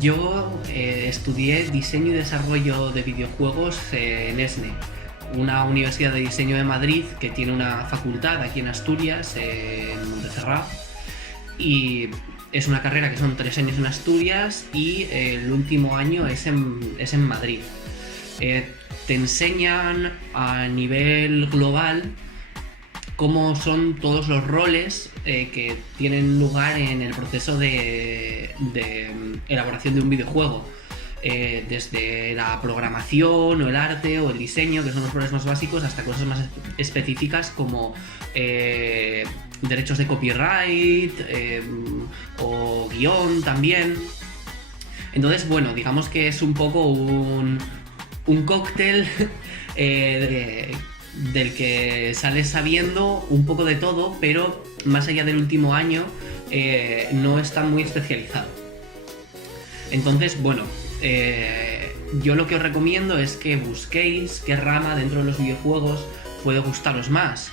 Yo estudié diseño y desarrollo de videojuegos en ESNE, una universidad de diseño de Madrid que tiene una facultad aquí en Asturias, en Montserrat, y es una carrera que son 3 años en Asturias y el último año es en Madrid. Eh, Te enseñan a nivel global cómo son todos los roles que tienen lugar en el proceso de elaboración de un videojuego. Desde la programación o el arte o el diseño, que son los roles más básicos, hasta cosas más específicas como derechos de copyright o guión también. Entonces, bueno, digamos que es un poco un cóctel del que sales sabiendo un poco de todo, pero más allá del último año no está muy especializado. Entonces, bueno, yo lo que os recomiendo es que busquéis qué rama dentro de los videojuegos puede gustaros más.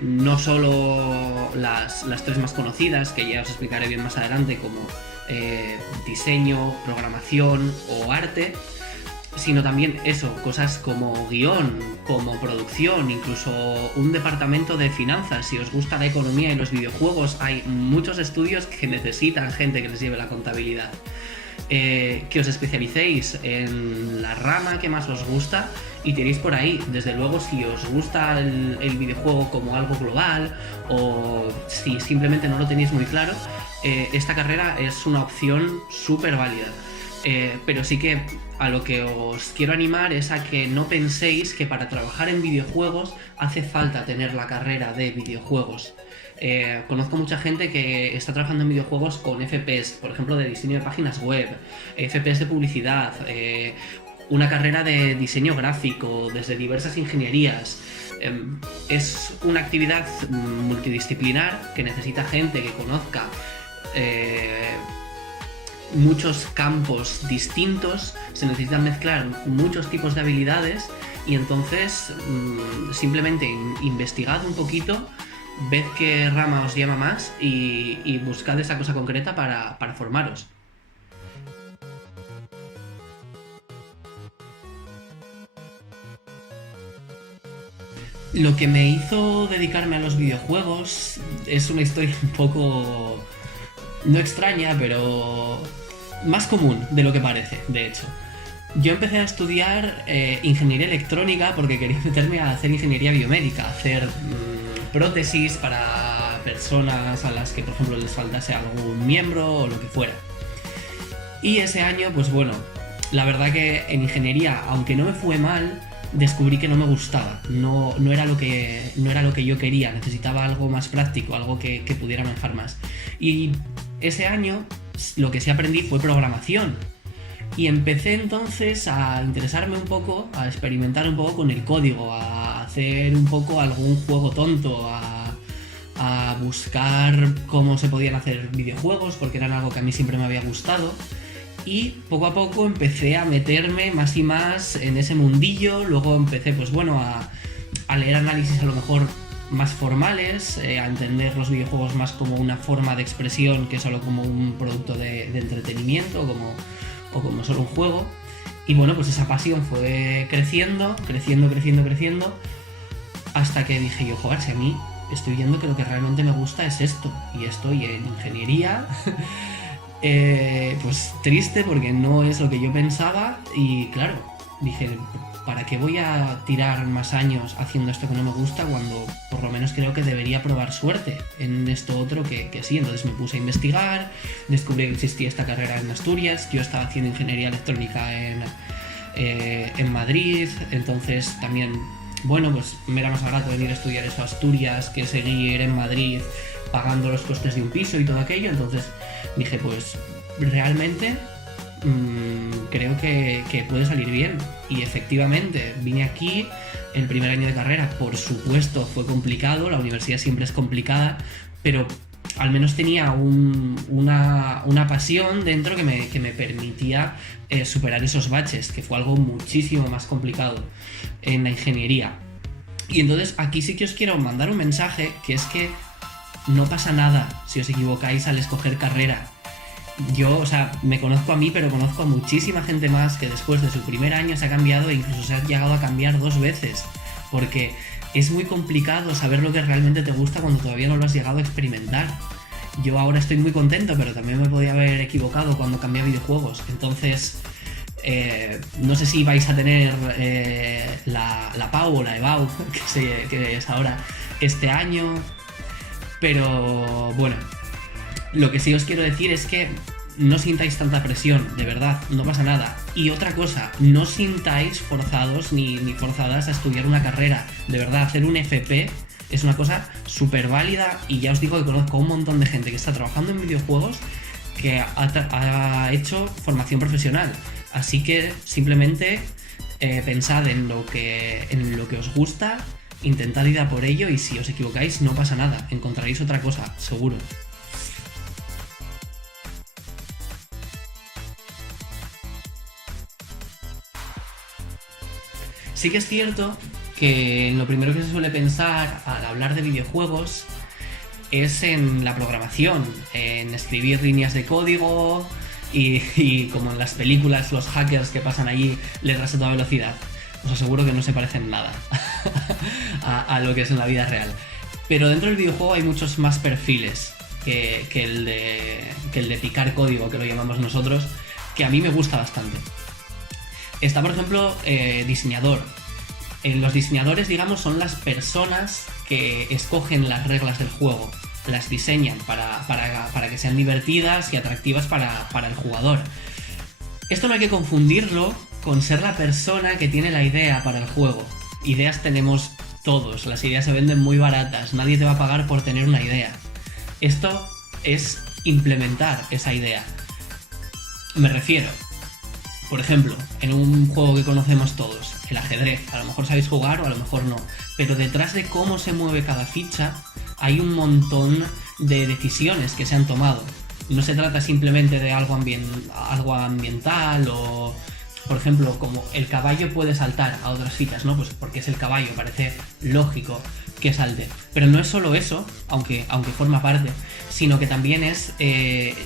No solo las tres más conocidas, que ya os explicaré bien más adelante, como diseño, programación o arte, sino también eso, cosas como guión, como producción, incluso un departamento de finanzas. Si os gusta la economía y los videojuegos, hay muchos estudios que necesitan gente que les lleve la contabilidad. Que os especialicéis en la rama que más os gusta y tiréis por ahí. Desde luego, si os gusta el videojuego como algo global, o si simplemente no lo tenéis muy claro, esta carrera es una opción súper válida. Pero sí que a lo que os quiero animar es a que no penséis que para trabajar en videojuegos hace falta tener la carrera de videojuegos. Conozco mucha gente que está trabajando en videojuegos con FPS, por ejemplo, de diseño de páginas web, FPS de publicidad, una carrera de diseño gráfico, desde diversas ingenierías. Es una actividad multidisciplinar que necesita gente que conozca muchos campos distintos, se necesitan mezclar muchos tipos de habilidades y entonces simplemente investigad un poquito, ved qué rama os llama más y buscad esa cosa concreta para formaros. Lo que me hizo dedicarme a los videojuegos es una historia un poco, no extraña, pero más común de lo que parece, de hecho. Yo empecé a estudiar ingeniería electrónica porque quería meterme a hacer ingeniería biomédica, a hacer prótesis para personas a las que, por ejemplo, les faltase algún miembro o lo que fuera. Y ese año, pues bueno, la verdad que en ingeniería, aunque no me fue mal, descubrí que no me gustaba. No era lo que yo quería, necesitaba algo más práctico, algo que pudiera manejar más. Y ese año lo que sí aprendí fue programación. Y empecé entonces a interesarme un poco, a experimentar un poco con el código, a hacer un poco algún juego tonto, a buscar cómo se podían hacer videojuegos, porque eran algo que a mí siempre me había gustado. Y poco a poco empecé a meterme más y más en ese mundillo. Luego empecé, pues bueno, a leer análisis a lo mejor más formales, a entender los videojuegos más como una forma de expresión que solo como un producto de entretenimiento o como solo un juego. Y bueno, pues esa pasión fue creciendo, hasta que dije yo, joder, si a mí estoy viendo que lo que realmente me gusta es esto, y estoy en ingeniería. Pues triste porque no es lo que yo pensaba y claro, dije, ¿para qué voy a tirar más años haciendo esto que no me gusta cuando por lo menos creo que debería probar suerte en esto otro que sí? Entonces me puse a investigar, descubrí que existía esta carrera en Asturias, yo estaba haciendo ingeniería electrónica en Madrid, entonces también, bueno, pues me era más barato venir a estudiar eso a Asturias que seguir en Madrid pagando los costes de un piso y todo aquello. Entonces dije, pues realmente creo que puede salir bien. Y efectivamente vine aquí el primer año de carrera, por supuesto fue complicado, la universidad siempre es complicada, pero al menos tenía una pasión dentro que me permitía superar esos baches, que fue algo muchísimo más complicado en la ingeniería. Y entonces aquí sí que os quiero mandar un mensaje, que es que no pasa nada si os equivocáis al escoger carrera. yo, o sea, me conozco a mí, pero conozco a muchísima gente más que después de su primer año se ha cambiado e incluso se ha llegado a cambiar 2 veces. Porque es muy complicado saber lo que realmente te gusta cuando todavía no lo has llegado a experimentar. Yo ahora estoy muy contento, pero también me podía haber equivocado cuando cambié a videojuegos. Entonces, no sé si vais a tener la PAU o la EBAU, que es ahora este año. Pero bueno, lo que sí os quiero decir es que no sintáis tanta presión, de verdad, no pasa nada. Y otra cosa, no sintáis forzados ni forzadas a estudiar una carrera. De verdad, hacer un FP es una cosa súper válida y ya os digo que conozco a un montón de gente que está trabajando en videojuegos que ha hecho formación profesional. Así que simplemente pensad en lo que os gusta, intentad ir a por ello y si os equivocáis no pasa nada, encontraréis otra cosa, seguro. Sí que es cierto que lo primero que se suele pensar al hablar de videojuegos es en la programación, en escribir líneas de código y como en las películas, los hackers que pasan allí letras a toda velocidad. Os aseguro que no se parecen nada a lo que es en la vida real. Pero dentro del videojuego hay muchos más perfiles que el de picar código, que lo llamamos nosotros, que a mí me gusta bastante. Está, por ejemplo, diseñador. Los diseñadores, digamos, son las personas que escogen las reglas del juego, las diseñan para que sean divertidas y atractivas para el jugador. Esto no hay que confundirlo con ser la persona que tiene la idea para el juego. Ideas tenemos todos, las ideas se venden muy baratas, nadie te va a pagar por tener una idea. Esto es implementar esa idea. Me refiero, por ejemplo, en un juego que conocemos todos, el ajedrez, a lo mejor sabéis jugar o a lo mejor no, pero detrás de cómo se mueve cada ficha hay un montón de decisiones que se han tomado. No se trata simplemente de algo ambiental o, por ejemplo, como el caballo puede saltar a otras fichas, ¿no? Pues porque es el caballo, parece lógico que salte. Pero no es solo eso, aunque forma parte, sino que también es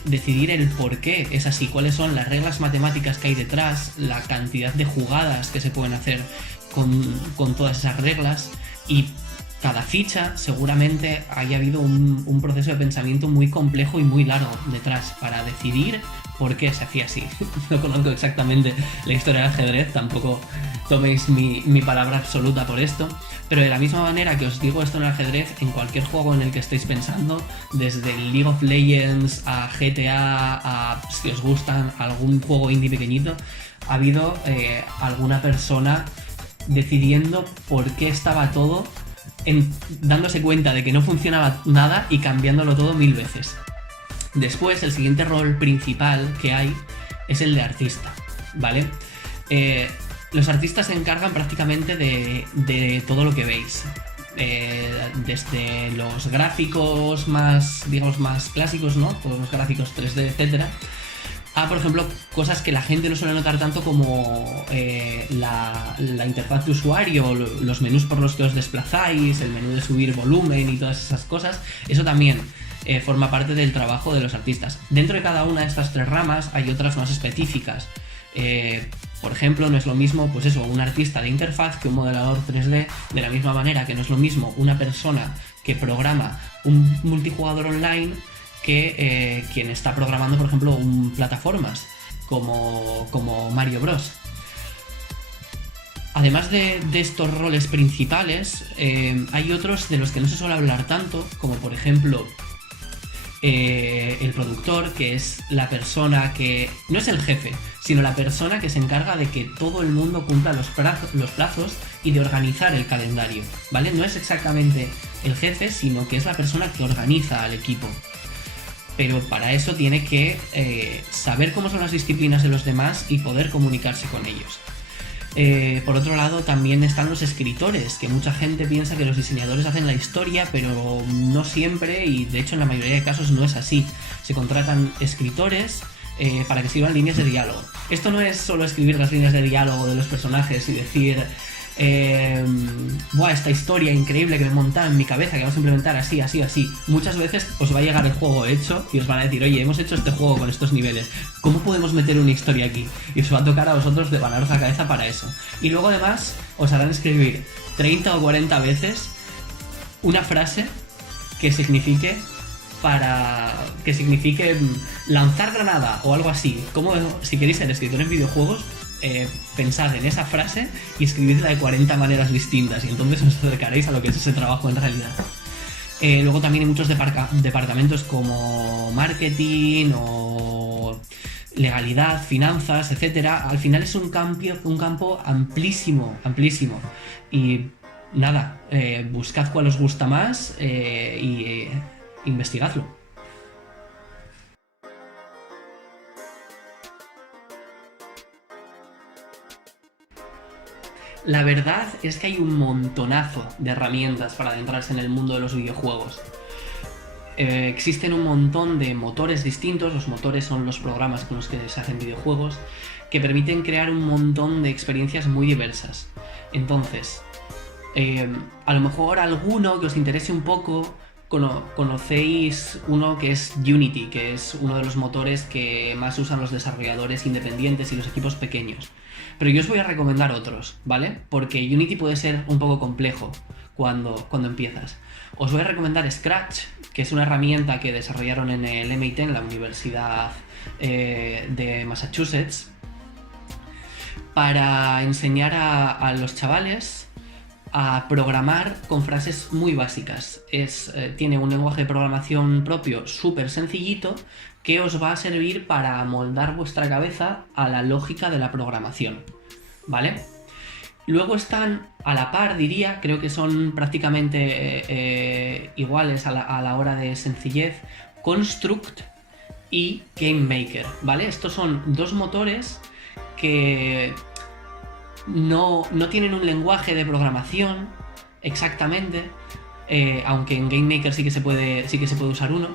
decidir el por qué es así, cuáles son las reglas matemáticas que hay detrás, la cantidad de jugadas que se pueden hacer con todas esas reglas, y cada ficha seguramente haya habido un proceso de pensamiento muy complejo y muy largo detrás para decidir por qué se hacía así. No conozco exactamente la historia del ajedrez, tampoco toméis mi palabra absoluta por esto, pero de la misma manera que os digo esto en el ajedrez, en cualquier juego en el que estéis pensando, desde el League of Legends a GTA, a, si os gustan, algún juego indie pequeñito, ha habido alguna persona decidiendo por qué estaba todo, dándose cuenta de que no funcionaba nada y cambiándolo todo 1000 veces. Después, el siguiente rol principal que hay es el de artista, ¿vale? Los artistas se encargan prácticamente de todo lo que veis. Desde los gráficos más, digamos, más clásicos, ¿no? Todos los gráficos 3D, etcétera, a, por ejemplo, cosas que la gente no suele notar tanto como la interfaz de usuario, los menús por los que os desplazáis, el menú de subir volumen y todas esas cosas. Eso también forma parte del trabajo de los artistas. Dentro de cada una de estas 3 ramas hay otras más específicas. Por ejemplo, no es lo mismo, pues eso, un artista de interfaz que un modelador 3D, de la misma manera que no es lo mismo una persona que programa un multijugador online que quien está programando, por ejemplo, plataformas como Mario Bros. Además de estos roles principales, hay otros de los que no se suele hablar tanto, como por ejemplo el productor, que es la persona que no es el jefe, sino la persona que se encarga de que todo el mundo cumpla los plazos y de organizar el calendario, ¿vale? No es exactamente el jefe, sino que es la persona que organiza al equipo. Pero para eso tiene que saber cómo son las disciplinas de los demás y poder comunicarse con ellos. Por otro lado, también están los escritores, que mucha gente piensa que los diseñadores hacen la historia, pero no siempre, y de hecho en la mayoría de casos no es así. Se contratan escritores para que escriban líneas de diálogo. Esto no es solo escribir las líneas de diálogo de los personajes y decir esta historia increíble que me he montado en mi cabeza, que vamos a implementar así, así, así. Muchas veces os va a llegar el juego hecho y os van a decir, oye, hemos hecho este juego con estos niveles, ¿cómo podemos meter una historia aquí? Y os va a tocar a vosotros devanaros la cabeza para eso. Y luego además os harán escribir 30 o 40 veces una frase que signifique lanzar granada o algo así. Como si queréis ser escritores en videojuegos, pensad en esa frase y escribidla de 40 maneras distintas y entonces os acercaréis a lo que es ese trabajo en realidad. Luego también hay muchos departamentos como marketing o legalidad, finanzas, etcétera. Al final es un campo amplísimo, amplísimo. Y nada, buscad cuál os gusta más y investigadlo. La verdad es que hay un montonazo de herramientas para adentrarse en el mundo de los videojuegos. Existen un montón de motores distintos. Los motores son los programas con los que se hacen videojuegos, que permiten crear un montón de experiencias muy diversas. Entonces, a lo mejor alguno que os interese un poco, conocéis uno que es Unity, que es uno de los motores que más usan los desarrolladores independientes y los equipos pequeños. Pero yo os voy a recomendar otros, ¿vale? Porque Unity puede ser un poco complejo cuando empiezas. Os voy a recomendar Scratch, que es una herramienta que desarrollaron en el MIT, en la Universidad de Massachusetts, para enseñar a los chavales a programar con frases muy básicas. Tiene un lenguaje de programación propio súper sencillito que os va a servir para amoldar vuestra cabeza a la lógica de la programación, ¿vale? Luego están a la par, diría, creo que son prácticamente iguales a la hora de sencillez, Construct y GameMaker, ¿vale? Estos son dos motores que no tienen un lenguaje de programación exactamente, aunque en GameMaker sí que se puede usar uno,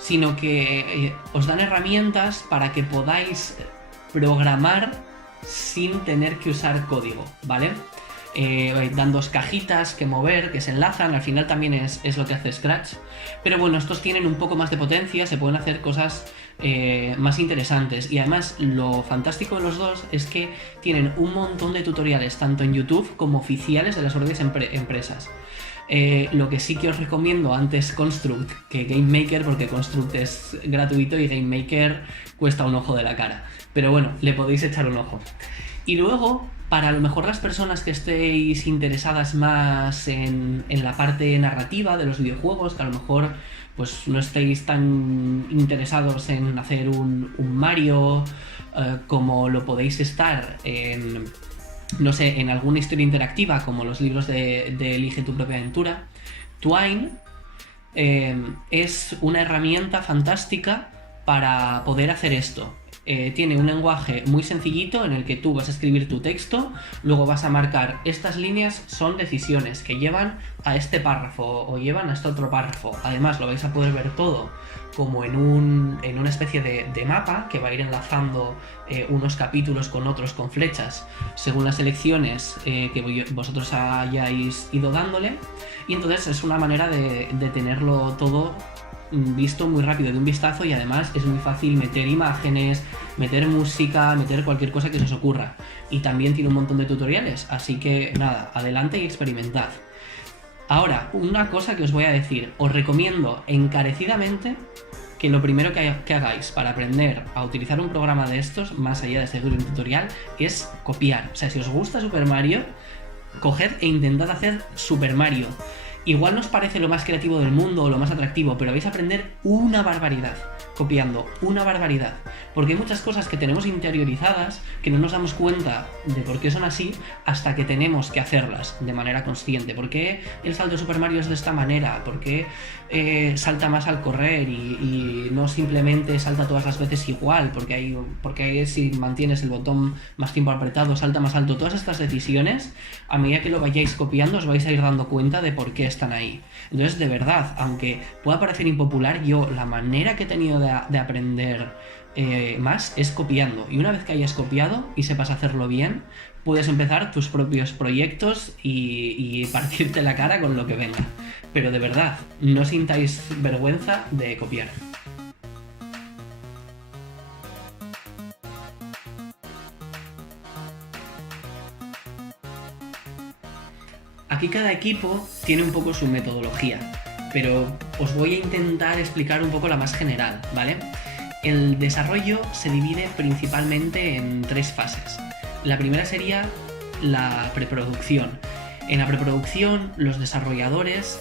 sino que os dan herramientas para que podáis programar sin tener que usar código, ¿vale? Dan dos cajitas que mover, que se enlazan, al final también es lo que hace Scratch. Pero bueno, estos tienen un poco más de potencia, se pueden hacer cosas más interesantes. Y además lo fantástico de los dos es que tienen un montón de tutoriales, tanto en YouTube como oficiales de las propias empresas. Lo que sí que os recomiendo antes Construct que GameMaker, porque Construct es gratuito y GameMaker cuesta un ojo de la cara. Pero bueno, le podéis echar un ojo. Y luego, para a lo mejor las personas que estéis interesadas más en la parte narrativa de los videojuegos, que a lo mejor pues no estéis tan interesados en hacer un Mario como lo podéis estar en, no sé, en alguna historia interactiva como los libros de Elige tu propia aventura, Twine es una herramienta fantástica para poder hacer esto. Tiene un lenguaje muy sencillito en el que tú vas a escribir tu texto, luego vas a marcar estas líneas son decisiones que llevan a este párrafo o llevan a este otro párrafo. Además lo vais a poder ver todo como en una especie de mapa que va a ir enlazando unos capítulos con otros con flechas según las elecciones que vosotros hayáis ido dándole, y entonces es una manera de tenerlo todo visto muy rápido de un vistazo, y además es muy fácil meter imágenes, meter música, meter cualquier cosa que se os ocurra. Y también tiene un montón de tutoriales, así que nada, adelante y experimentad. Ahora, una cosa que os voy a decir, os recomiendo encarecidamente que lo primero que hagáis para aprender a utilizar un programa de estos, más allá de seguir un tutorial, es copiar. O sea, si os gusta Super Mario, coged e intentad hacer Super Mario. Igual no os parece lo más creativo del mundo o lo más atractivo, pero vais a aprender una barbaridad copiando, una barbaridad. Porque hay muchas cosas que tenemos interiorizadas que no nos damos cuenta de por qué son así hasta que tenemos que hacerlas de manera consciente. ¿Por qué el salto de Super Mario es de esta manera? ¿Por qué salta más al correr y no simplemente salta todas las veces igual? Porque si mantienes el botón más tiempo apretado salta más alto. Todas estas decisiones, a medida que lo vayáis copiando, os vais a ir dando cuenta de por qué están ahí. Entonces, de verdad, aunque pueda parecer impopular, yo la manera que he tenido de de aprender más es copiando. Y una vez que hayas copiado y sepas hacerlo bien, puedes empezar tus propios proyectos y partirte la cara con lo que venga. Pero de verdad, no sintáis vergüenza de copiar. Aquí cada equipo tiene un poco su metodología, pero os voy a intentar explicar un poco la más general, ¿vale? El desarrollo se divide principalmente en 3 fases. La primera sería la preproducción. En la preproducción, los desarrolladores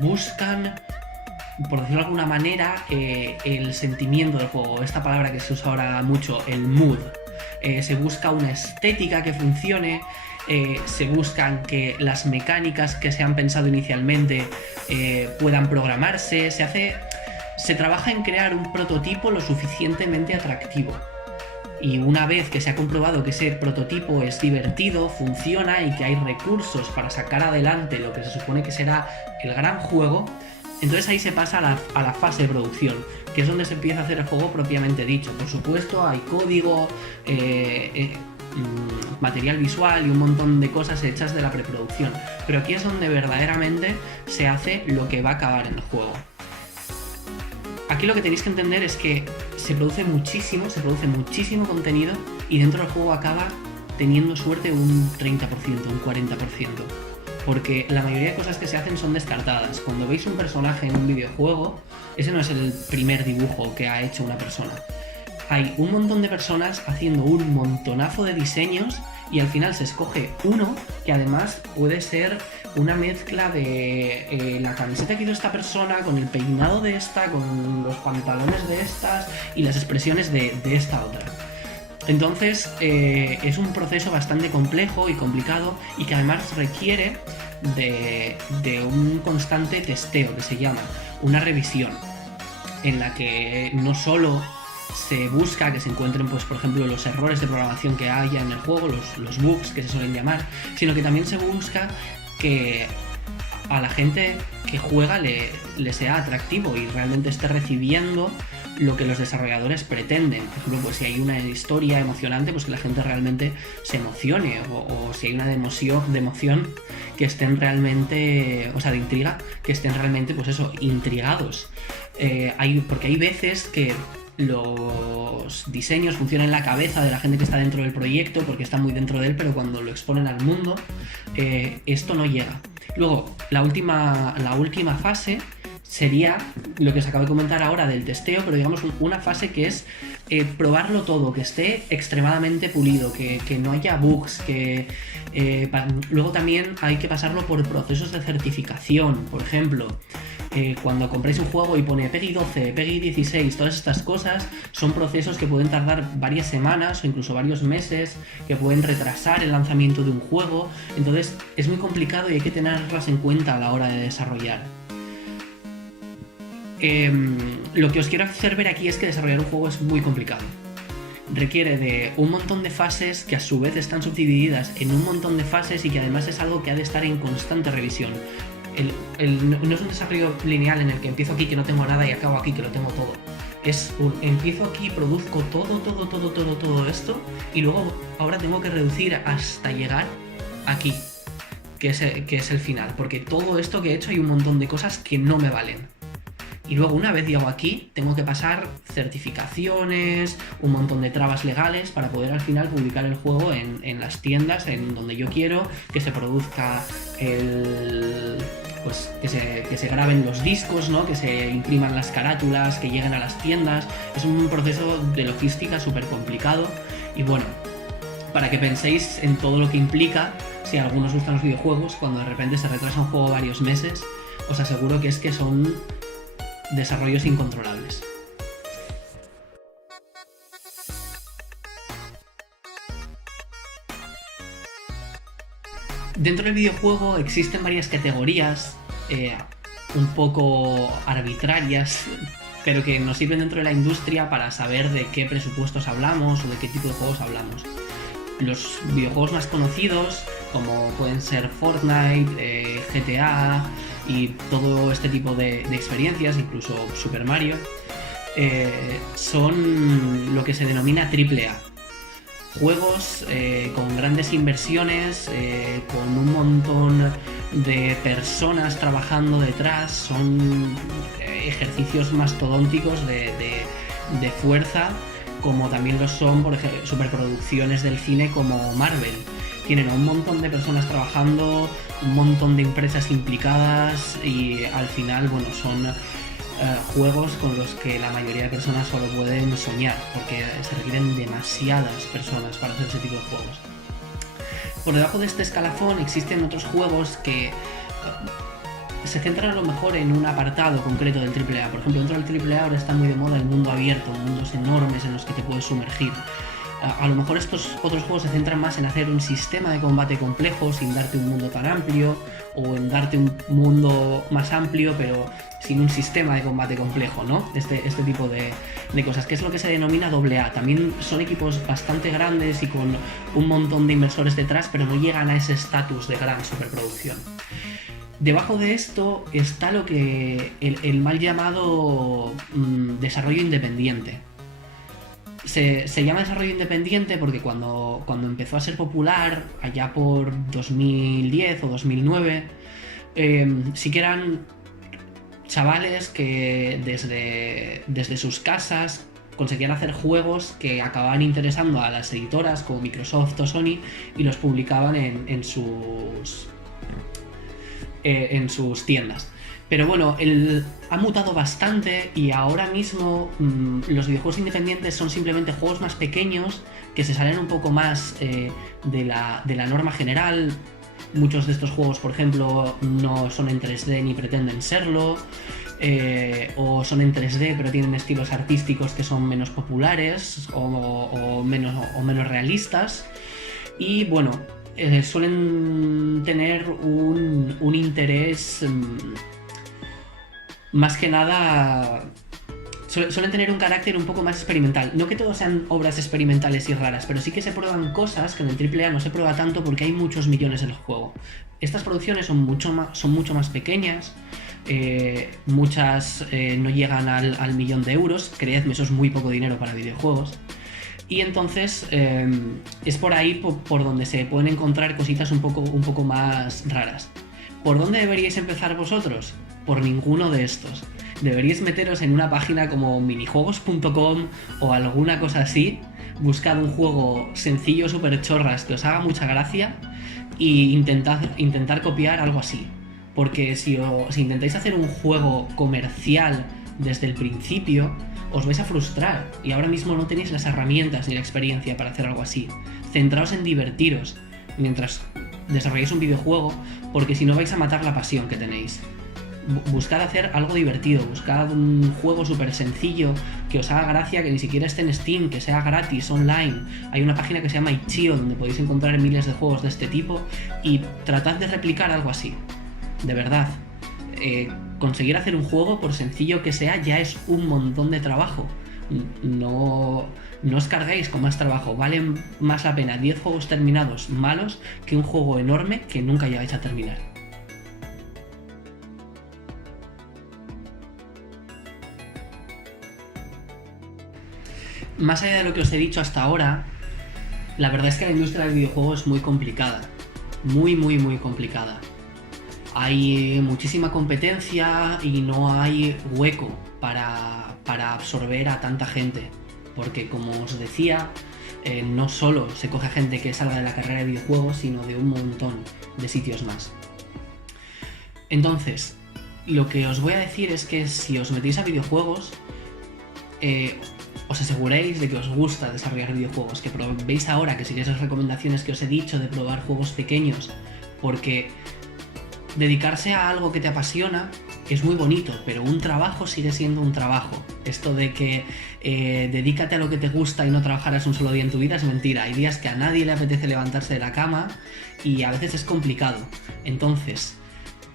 buscan, por decirlo de alguna manera, el sentimiento del juego. Esta palabra que se usa ahora mucho, el mood. Se busca una estética que funcione. Se buscan que las mecánicas que se han pensado inicialmente puedan programarse. Se trabaja en crear un prototipo lo suficientemente atractivo. Y una vez que se ha comprobado que ese prototipo es divertido, funciona y que hay recursos para sacar adelante lo que se supone que será el gran juego, entonces ahí se pasa a la fase de producción, que es donde se empieza a hacer el juego propiamente dicho. Por supuesto, hay código, material visual y un montón de cosas hechas de la preproducción, pero aquí es donde verdaderamente se hace lo que va a acabar en el juego. Aquí lo que tenéis que entender es que se produce muchísimo contenido y dentro del juego acaba teniendo suerte un 30%, un 40%, porque la mayoría de cosas que se hacen son descartadas. Cuando veis un personaje en un videojuego, ese no es el primer dibujo que ha hecho una persona. Hay un montón de personas haciendo un montonazo de diseños y al final se escoge uno que además puede ser una mezcla de la camiseta que hizo esta persona con el peinado de esta, con los pantalones de estas y las expresiones de esta otra. Entonces es un proceso bastante complejo y complicado y que además requiere de un constante testeo, que se llama una revisión, en la que no solo se busca que se encuentren, pues, por ejemplo, los errores de programación que haya en el juego, los bugs que se suelen llamar, sino que también se busca que a la gente que juega le sea atractivo y realmente esté recibiendo lo que los desarrolladores pretenden. Por ejemplo, pues si hay una historia emocionante, pues que la gente realmente se emocione, o si hay una de emoción que estén realmente, o sea, de intriga, que estén realmente, pues eso, intrigados. Porque hay veces que los diseños funcionan en la cabeza de la gente que está dentro del proyecto porque está muy dentro de él, pero cuando lo exponen al mundo, esto no llega. Luego, la última fase sería lo que os acabo de comentar ahora del testeo, pero digamos una fase que es probarlo todo, que esté extremadamente pulido, que no haya bugs, luego también hay que pasarlo por procesos de certificación. Por ejemplo, cuando compréis un juego y pone PEGI 12, PEGI 16, todas estas cosas son procesos que pueden tardar varias semanas o incluso varios meses, que pueden retrasar el lanzamiento de un juego. Entonces es muy complicado y hay que tenerlas en cuenta a la hora de desarrollar. Lo que os quiero hacer ver aquí es que desarrollar un juego es muy complicado. Requiere de un montón de fases que a su vez están subdivididas en un montón de fases y que además es algo que ha de estar en constante revisión. No es un desarrollo lineal en el que empiezo aquí que no tengo nada y acabo aquí que lo tengo todo. Empiezo aquí, produzco todo esto y luego ahora tengo que reducir hasta llegar aquí, que es el final, porque todo esto que he hecho hay un montón de cosas que no me valen. Y luego una vez llego aquí, tengo que pasar certificaciones, un montón de trabas legales para poder al final publicar el juego en las tiendas, en donde yo quiero, que se produzca pues que se graben los discos, ¿no? Que se impriman las carátulas, que lleguen a las tiendas. Es un proceso de logística súper complicado y bueno, para que penséis en todo lo que implica, si a algunos gustan los videojuegos, cuando de repente se retrasa un juego varios meses, os aseguro que son desarrollos incontrolables. Dentro del videojuego existen varias categorías un poco arbitrarias, pero que nos sirven dentro de la industria para saber de qué presupuestos hablamos o de qué tipo de juegos hablamos. Los videojuegos más conocidos, como pueden ser Fortnite, GTA y todo este tipo de experiencias, incluso Super Mario, son lo que se denomina AAA. Juegos con grandes inversiones, con un montón de personas trabajando detrás, son ejercicios mastodónticos de fuerza, como también lo son, por ejemplo, superproducciones del cine como Marvel. Tienen a un montón de personas trabajando, un montón de empresas implicadas y al final, bueno, son juegos con los que la mayoría de personas solo pueden soñar, porque se requieren demasiadas personas para hacer ese tipo de juegos. Por debajo de este escalafón existen otros juegos que se centran a lo mejor en un apartado concreto del AAA. Por ejemplo, dentro del AAA ahora está muy de moda el mundo abierto, mundos enormes en los que te puedes sumergir. A lo mejor estos otros juegos se centran más en hacer un sistema de combate complejo sin darte un mundo tan amplio, o en darte un mundo más amplio pero sin un sistema de combate complejo, ¿no? Este tipo de cosas, que es lo que se denomina AA. También son equipos bastante grandes y con un montón de inversores detrás, pero no llegan a ese estatus de gran superproducción. Debajo de esto está lo que el mal llamado desarrollo independiente. Se llama desarrollo independiente porque cuando empezó a ser popular, allá por 2010 o 2009, sí que eran chavales que desde sus casas conseguían hacer juegos que acababan interesando a las editoras como Microsoft o Sony y los publicaban en sus tiendas. Pero bueno, ha mutado bastante y ahora mismo los videojuegos independientes son simplemente juegos más pequeños que se salen un poco más de la norma general. Muchos de estos juegos, por ejemplo, no son en 3D ni pretenden serlo, o son en 3D pero tienen estilos artísticos que son menos populares o menos realistas. Y bueno, suelen tener un interés más que nada, suelen tener un carácter un poco más experimental. No que todos sean obras experimentales y raras, pero sí que se prueban cosas que en el AAA no se prueba tanto porque hay muchos millones en el juego. Estas producciones son mucho más pequeñas, muchas no llegan al millón de euros, creedme, eso es muy poco dinero para videojuegos. Y entonces es por ahí por donde se pueden encontrar cositas un poco más raras. ¿Por dónde deberíais empezar vosotros? Por ninguno de estos. Deberíais meteros en una página como minijuegos.com o alguna cosa así, buscad un juego sencillo, súper chorras, que os haga mucha gracia e intentar copiar algo así. Porque si intentáis hacer un juego comercial desde el principio, os vais a frustrar y ahora mismo no tenéis las herramientas ni la experiencia para hacer algo así. Centraos en divertiros mientras desarrolláis un videojuego, porque si no vais a matar la pasión que tenéis. Buscad hacer algo divertido, buscad un juego súper sencillo que os haga gracia, que ni siquiera esté en Steam, que sea gratis, online. Hay una página que se llama Itch.io donde podéis encontrar miles de juegos de este tipo y tratad de replicar algo así. De verdad, conseguir hacer un juego, por sencillo que sea, ya es un montón de trabajo. No os carguéis con más trabajo. Valen más la pena 10 juegos terminados malos que un juego enorme que nunca llegáis a terminar. Más allá de lo que os he dicho hasta ahora, la verdad es que la industria del videojuego es muy complicada. Muy complicada. Hay muchísima competencia y no hay hueco para absorber a tanta gente. Porque, como os decía, no solo se coge a gente que salga de la carrera de videojuegos, sino de un montón de sitios más. Entonces, lo que os voy a decir es que si os metéis a videojuegos, os aseguréis de que os gusta desarrollar videojuegos, que probéis ahora, que sigáis las recomendaciones que os he dicho de probar juegos pequeños, porque dedicarse a algo que te apasiona es muy bonito, pero un trabajo sigue siendo un trabajo. Esto de que dedícate a lo que te gusta y no trabajarás un solo día en tu vida es mentira. Hay días que a nadie le apetece levantarse de la cama y a veces es complicado. Entonces,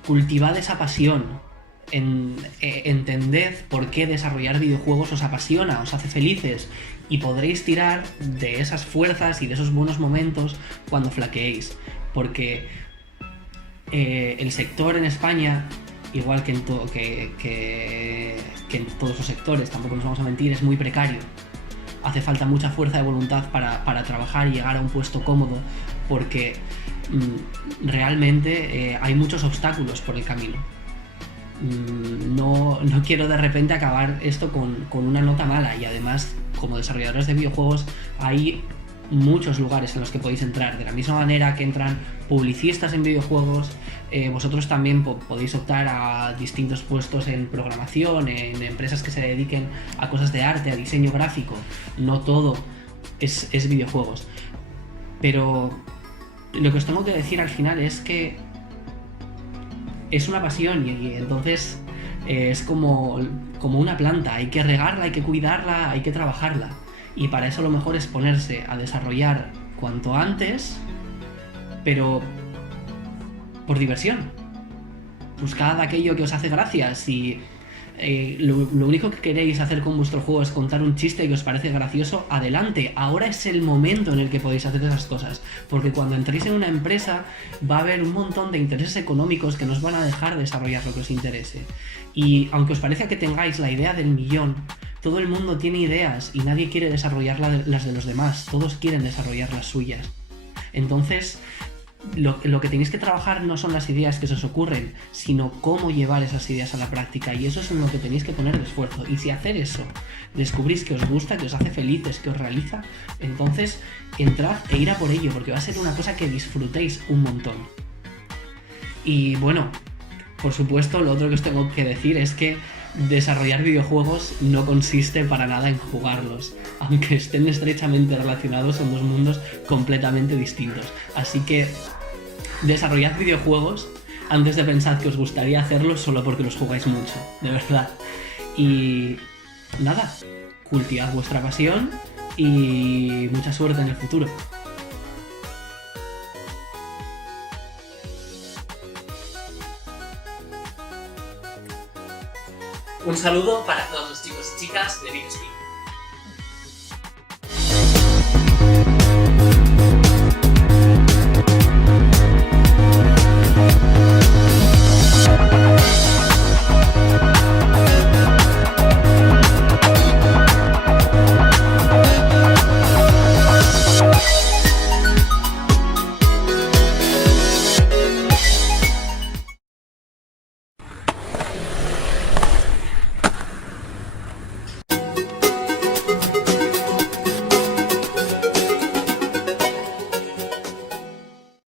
cultivad esa pasión. Entended por qué desarrollar videojuegos os apasiona, os hace felices y podréis tirar de esas fuerzas y de esos buenos momentos cuando flaqueéis, porque el sector en España igual que en todos los sectores, tampoco nos vamos a mentir, es muy precario. Hace falta mucha fuerza de voluntad para trabajar y llegar a un puesto cómodo, porque realmente hay muchos obstáculos por el camino. No quiero de repente acabar esto con una nota mala, y además, como desarrolladores de videojuegos, hay muchos lugares en los que podéis entrar. De la misma manera que entran publicistas en videojuegos, vosotros también podéis optar a distintos puestos en programación, en empresas que se dediquen a cosas de arte, a diseño gráfico. No todo es videojuegos. Pero lo que os tengo que decir al final es que es una pasión, y entonces es como una planta. Hay que regarla, hay que cuidarla, hay que trabajarla. Y para eso lo mejor es ponerse a desarrollar cuanto antes, pero por diversión. Buscad aquello que os hace gracia. Si lo único que queréis hacer con vuestro juego es contar un chiste que os parece gracioso, adelante. Ahora es el momento en el que podéis hacer esas cosas, porque cuando entréis en una empresa va a haber un montón de intereses económicos que nos van a dejar desarrollar lo que os interese. Y aunque os parezca que tengáis la idea del millón, todo el mundo tiene ideas y nadie quiere desarrollar las de los demás. Todos quieren desarrollar las suyas. Entonces, lo que tenéis que trabajar no son las ideas que se os ocurren, sino cómo llevar esas ideas a la práctica, y eso es en lo que tenéis que poner el esfuerzo. Y si hacer eso descubrís que os gusta, que os hace felices, que os realiza, entonces entrad e ir a por ello, porque va a ser una cosa que disfrutéis un montón. Y bueno, por supuesto, lo otro que os tengo que decir es que desarrollar videojuegos no consiste para nada en jugarlos. Aunque estén estrechamente relacionados, son dos mundos completamente distintos. Así que desarrollad videojuegos antes de pensar que os gustaría hacerlos solo porque los jugáis mucho, de verdad. Y nada, cultivad vuestra pasión y mucha suerte en el futuro. Un saludo para todos los chicos y chicas de VideoSpeak.